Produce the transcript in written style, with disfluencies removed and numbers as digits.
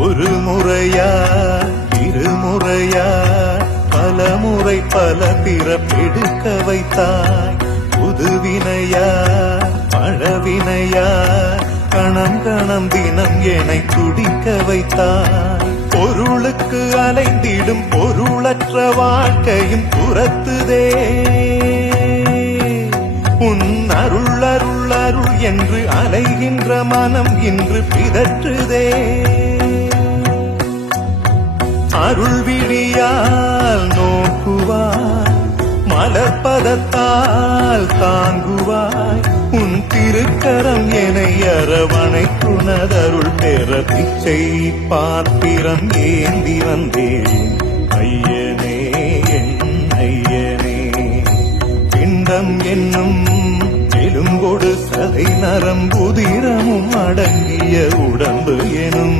ஒரு முறையா இருமுறையா பலமுறை பல பிறப்பெடுக்க வைத்தாய். புதுவினையா பழவினையா கணம் கணம் தினம் என்னை துடிக்க வைத்தாய். பொருளுக்கு அலைந்திடும் பொருளற்ற வாழ்க்கையும் துரத்துதே. உன் அருள் அருள் அருள் என்று அலைகின்ற மனம் இன்று பிதற்றுதே. அருள் விழியால் நோக்குவாய், மலர்பதத்தால் தாங்குவாய். உன் திருக்கரம் என்னை அரவணைத்துணதருள் பெற பிச்சை பாத்திரம் ஏந்தி வந்தேன். ஐயனே என் ஐயனே, பிண்டம் என்னும் எலும்பொடு சதை நரம்புதிரமும் அடங்கிய உடம்பு எனும்